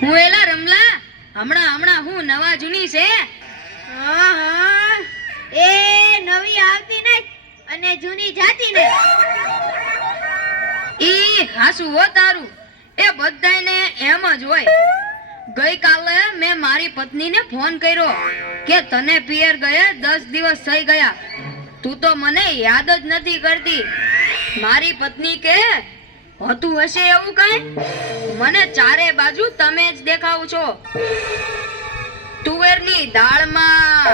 હું એલા રમલા હમણાં હું નવા જૂની છે. હા હા એ નવી આવતી નહીં અને જૂની જાતી નહીં. ઈ હાસુ હો તારું, એ બધાયને એમ જ હોય. ગઈકાલે મેં મારી પત્નીને ફોન કર્યો કે તને પિયર ગયે 10 દિવસ થઈ ગયા, તું તો મને યાદ જ નથી કરતી. મારી પત્ની કે હોતું હશે એવું કઈ, મને ચારે બાજુ તમે જ દેખાવ છો. તુવેરની દાળમાં,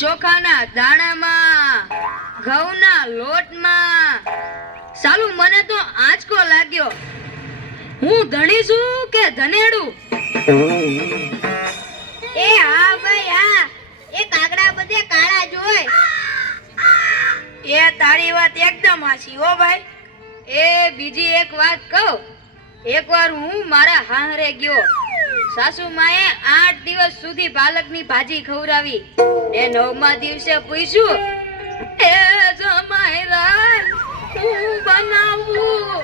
ચોખાના દાણામાં, ઘઉંના લોટમાં. સાલું મને તો આંચકો લાગ્યો. હું ધણી છું કે ધનેડું? એ હા ભાઈ હા, એ કાગડા બધે કાળા જ હોય. એ તારી વાત એકદમ હાચી હો ભાઈ. એ બીજી એક વાત કહું. એકવાર હું મારા હાહરે ગયો. સાસુ માએ 8 દિવસ સુધી પાલકની ભાજી ખવડાવી. એ 9મા દિવસે પૂછ્યું, એ જમાઈલાલ હું બનાવું?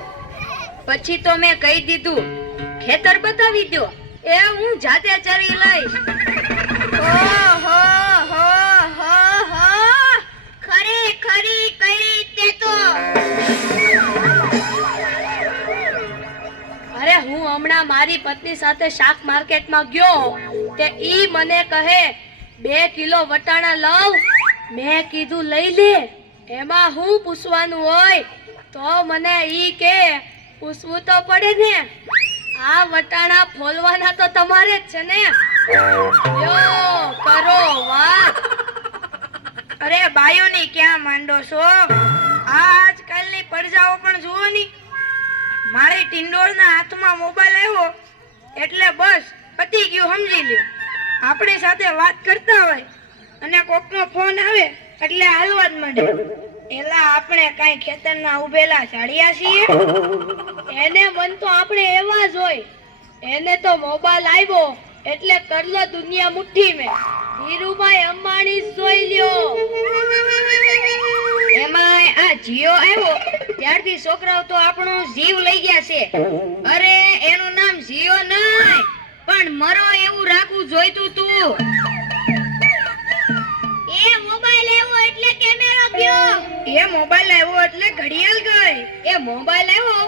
પછી તો મેં કહી દીધું, ખેતર બતાવી દો, એ હું જાતે ચરી લઈશ. ઓહો હો હો હો, ખરી કઈ તે તો. અરે હું હમણાં મારી પત્ની સાથે શાક માર્કેટમાં ગયો તે ઈ મને કહે 2 કિલો વટાણા લાવ. મેં કીધું લઈ લે, એમાં હું પૂછવાનું હોય? તો મને ઈ કે પૂછવું તો પડે ને, આ વટાણા ફોલવાના તો તમારે જ છે ને. લ્યો કરો વાત. અરે બાયોની ક્યાં માંડો છો? આજકાલની પડજાઓ પણ જુઓ ની. મારી ટિંડોળના હાથમાં મોબાઈલ આવ્યો એટલે બસ પતી ગયું, સમજી લ્યો. આપણી સાથે વાત કરતા હોય અને કોકનો ફોન આવે એટલે હાલવા જ માંડે. એલા આપણે કાઈ ખેતરના ઉભેલા સાડિયા છીએ? એને મન તો આપણે એવા જ હોય. એને તો મોબાઈલ આવ્યો એટલે કરલો દુનિયા મુઠ્ઠી મેં. ધીરુભાઈ અંબાણી જોઈ લ્યો. એમાં આ જીઓ આવ્યો ત્યારથી છોકરાઓ તો આપણો જીવ લઈ ગયા છે. અરે એનું નામ જીઓ નહીં પણ મરો એવું રાખવું જોઈતું તું. એ મોબાઈલ આવ્યો એટલે કેમેરો ગયો. એ મોબાઈલ આવ્યો એટલે ઘડિયાળ ગઈ. એ મોબાઈલ આવ્યો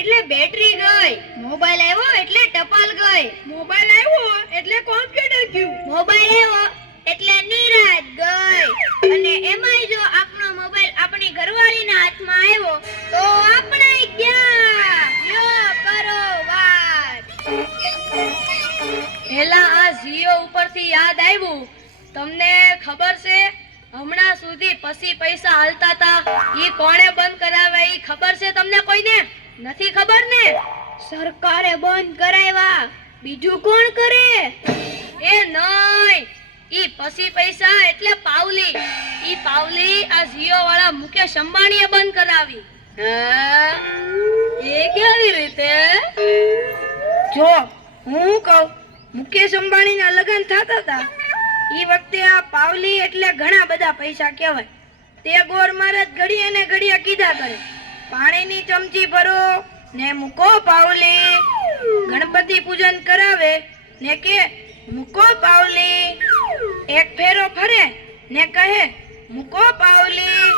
એટલે બેટરી ગઈ. મોબાઈલ આવ્યો એટલે ટપાલ ગઈ. મોબાઈલ આવ્યો એટલે કોમ્પ્યુટર ગયું. મોબાઈલ આવ્યો એટલે નિરાત ગઈ. અને એમાંય જો આપણો મોબાઈલ આપણી ઘરવાળીના હાથમાં આવ્યો તો આપણે ગયા. લ્યો કરો વાત. એલા આ જીઓ ઉપરથી યાદ આવ્યું, તમને ખબર છે હમણાં સુધી પછી પૈસા હાલતા હતા ઈ કોણે બંધ કરાવ્યા? ઈ ખબર છે તમને કોઈને? નથી ખબર ને? સરકારે બંધ કરાવ્યા, બીજું કોણ કરે? એ નહીં, ઈ પછી પૈસા એટલે પાવલી. ઈ પાવલી આ જીઓ વાળા મુકેશ અંબાણીએ બંધ કરાવી. એ કેવી રીતે? જો હું કહું, મુકેશ અંબાણીના લગ્ન થતા હતા ઈ વખતે આ પાવલી એટલે ઘણા બધા પૈસા કહેવાય. તે ગોર મહારાજ ઘડીએ ને ઘડીએ કીધા કરે, પાણીની ચમચી ભરો ને મૂકો પાવલી. ગણપતિ પૂજન કરાવે ને કે મૂકો પાવલી. એક ફેરો ફરે ને કહે મૂકો પાવલી.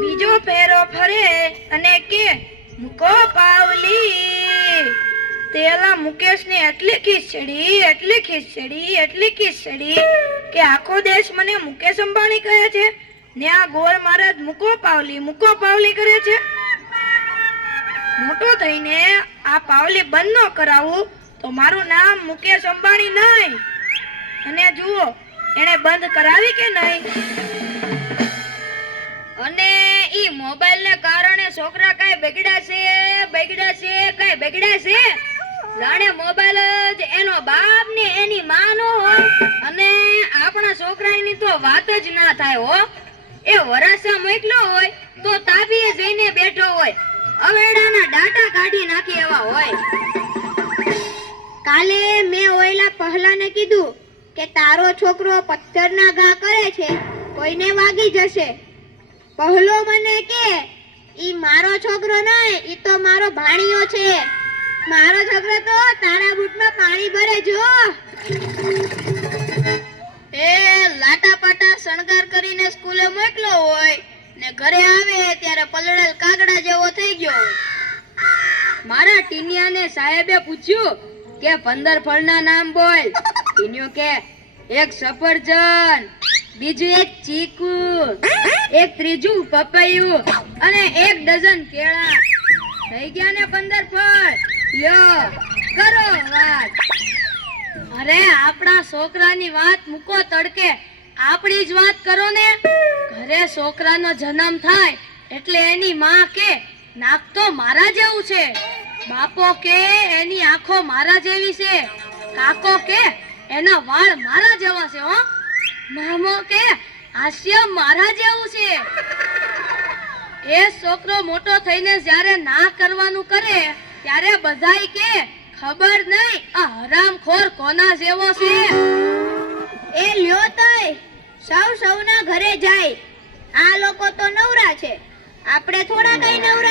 બીજો ફેરો ફરે અને કે મૂકો પાવલી. તેલા મુકેશને એટલી ખીચડી કે આખો દેશ મને મુકેશ અંબાણી કહે છે ને આ ગોર મહારાજ મૂકો પાવલી કરે છે. મોટો થઈને આ પાવલી બંધ ન કરાવું તો મારું નામ મુકેશ અંબાણી નહીં. અને જુઓ એને બંધ કરાવી કે નહીં. અને ઈ મોબાઈલ ને કારણે છોકરા કઈ બગડ્યા છે. જાણે મોબાઈલ જ એનો બાપ ને એની માં નો હોય અને આપણા છોકરાની તો વાત જ ના થાય હો. એ વરાસા મોકલ્યો હોય તો તાબીએ જઈને બેઠો હોય, અવેડાના ડાટા કાઢી નાખી એવા હોય. કાલે મેં ઓયલા પહલાને કીધું કે તારો છોકરો પથ્થરના ઘા કરે છે, કોઈને વાગી જશે. પહલો મને કે ઈ મારો છોકરો નહીં, ઈ તો મારો ભાણિયો છે. મારો છોકરો તો તારા બૂટમાં પાણી ભરે જો. એ લાટા પાટા શણગાર કરીને સ્કૂલે મોકલો હોય ને ઘરે આવે ત્યારે પલળેલ કાગડા જેવો થઈ ગયો. મારા ટીનિયાને સાહેબે પૂછ્યું કે 15 ફળના નામ બોલ. ટીનિયો કે એક સફરજન, બીજું એક ચીકુ, એક ત્રીજું પપૈયું અને 1 ડઝન કેળા. થઈ ગયા ને 15 ફળ. લ્યો કરો વાત. અરે આપણા છોકરાની વાત મૂકો તડકે, આપણી જ વાત કરો ને. ઘરે છોકરાનો જન્મ થાય એટલે એની માં કે નાક તો મારા જેવું છે, બાપો કે એની આંખો મારા જેવી છે, કાકો કે એના વાળ મારા જેવા છે, હો મામો કે હાસ્ય મારા જેવું છે. એ છોકરો મોટો થઈને જ્યારે ના કરવાનું કરે ત્યારે બધાય કે ખબર નહીં આ હરામખોર કોના જેવો છે. એ લ્યો તોય સૌના ઘરે જાય. આ લોકો તો નવરા છે, આપણે થોડા કઈ નવરા